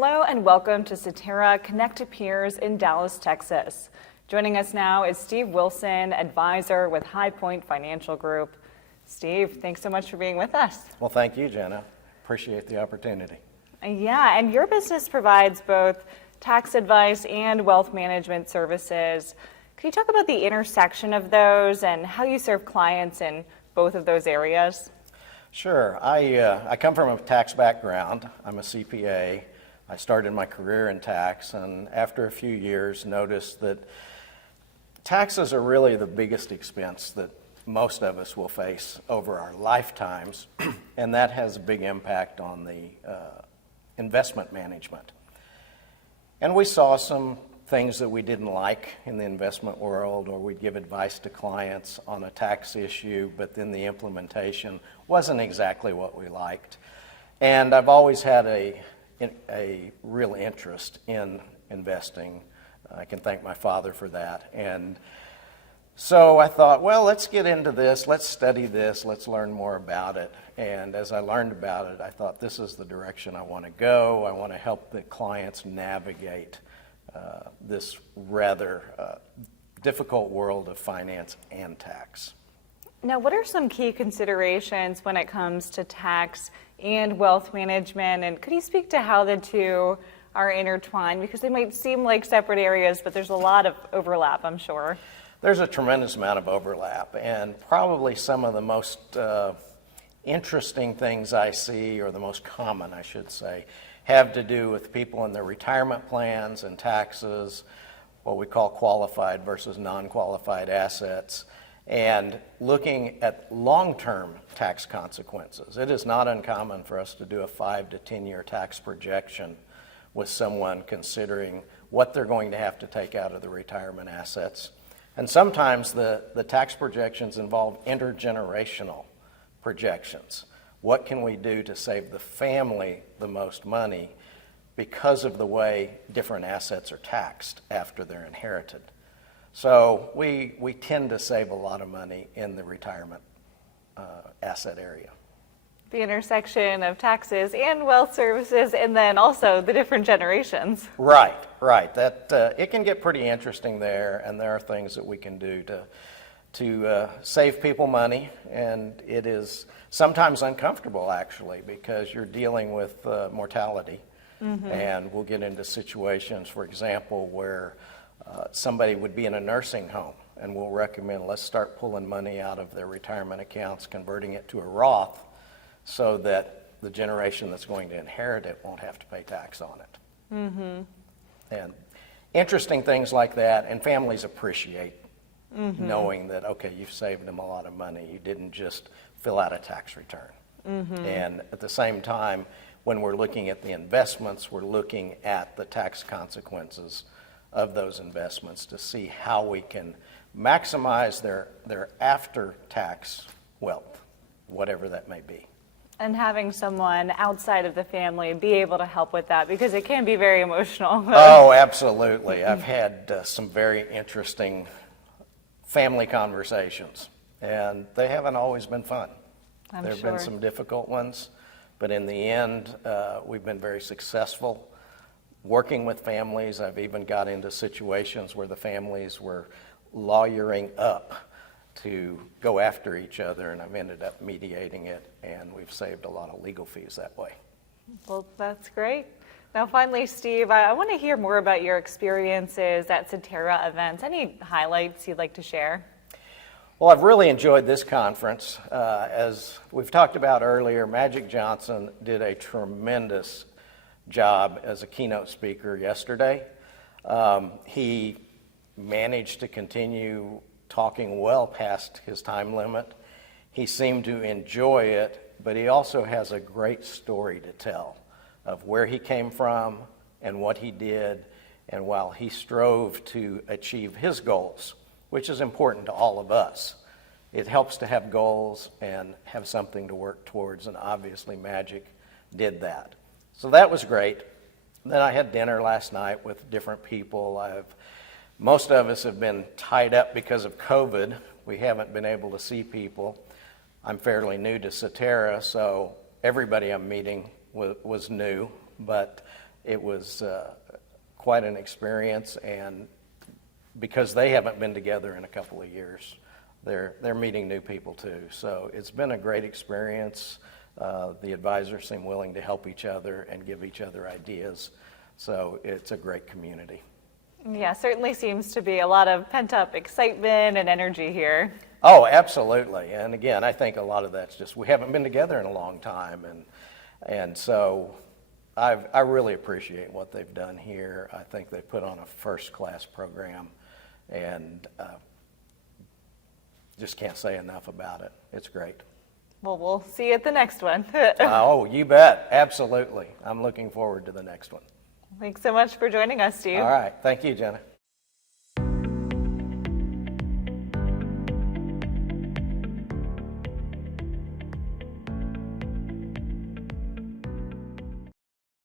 Hello and welcome to Cetera Connect to Peers in Dallas, Texas. Joining us now is Steve Wilson, advisor with High Point Financial Group. Steve, thanks so much for being with us. Well, thank you, Jenna. Appreciate the opportunity. Yeah, and your business provides both tax advice and wealth management services. Could you talk about the intersection of those and how you serve clients in both of those areas? Sure. I come from a tax background. I'm a CPA. I started my career in tax, and after a few years noticed that taxes are really the biggest expense that most of us will face over our lifetimes, and that has a big impact on the investment management. And we saw some things that we didn't like in the investment world, or we'd give advice to clients on a tax issue, but then the implementation wasn't exactly what we liked. And I've always had a real interest in investing. I can thank my father for that. And so I thought, well, let's get into this, let's study this, let's learn more about it. And as I learned about it, I thought this is the direction I want to go. I want to help the clients navigate this rather difficult world of finance and tax. Now, what are some key considerations when it comes to tax and wealth management? And could you speak to how the two are intertwined? Because they might seem like separate areas, but there's a lot of overlap, I'm sure. There's a tremendous amount of overlap, and probably some of the most interesting things I see, or the most common, I should say, have to do with people in their retirement plans and taxes, what we call qualified versus non-qualified assets, and looking at long-term tax consequences. It is not uncommon for us to do a 5 to 10 year tax projection with someone considering what they're going to have to take out of the retirement assets. And sometimes the tax projections involve intergenerational projections. What can we do to save the family the most money because of the way different assets are taxed after they're inherited? So we tend to save a lot of money in the retirement asset area. The intersection of taxes and wealth services, and then also the different generations. Right. That it can get pretty interesting there, and there are things that we can do to save people money, and it is sometimes uncomfortable actually because you're dealing with mortality, and we'll get into situations, for example, where somebody would be in a nursing home, and we'll recommend let's start pulling money out of their retirement accounts, converting it to a Roth, so that the generation that's going to inherit it won't have to pay tax on it. And interesting things like that, and families appreciate knowing that, okay, you've saved them a lot of money. You didn't just fill out a tax return. And at the same time, when we're looking at the investments, we're looking at the tax consequences of those investments to see how we can maximize their after-tax wealth, whatever that may be. And having someone outside of the family be able to help with that, because it can be very emotional. Oh, absolutely. I've had some very interesting family conversations, and they haven't always been fun. There have been some difficult ones, but in the end, we've been very successful working with families. I've even got into situations where the families were lawyering up to go after each other, and I've ended up mediating it, and we've saved a lot of legal fees that way. Well, that's great. Now, finally, Steve, I want to hear more about your experiences at Cetera events. Any highlights you'd like to share? Well, I've really enjoyed this conference. As we've talked about earlier, Magic Johnson did a tremendous job as a keynote speaker yesterday. He managed to continue talking well past his time limit. He seemed to enjoy it, but he also has a great story to tell of where he came from and what he did, and while he strove to achieve his goals, which is important to all of us. It helps to have goals and have something to work towards, and obviously Magic did that. So that was great. Then I had dinner last night with different people. Most of us have been tied up because of COVID. We haven't been able to see people. I'm fairly new to Cetera, so everybody I'm meeting was new, but it was quite an experience, and because they haven't been together in a couple of years, they're meeting new people too. So it's been a great experience. The advisors seem willing to help each other and give each other ideas. So it's a great community. Yeah, certainly seems to be a lot of pent-up excitement and energy here. Oh, absolutely. And again, I think a lot of that's just we haven't been together in a long time, and so I really appreciate what they've done here. I think they put on a first-class program, and just can't say enough about it. It's great. Well, we'll see you at the next one. Oh, you bet. Absolutely. I'm looking forward to the next one. Thanks so much for joining us, Steve. All right. Thank you, Jenna.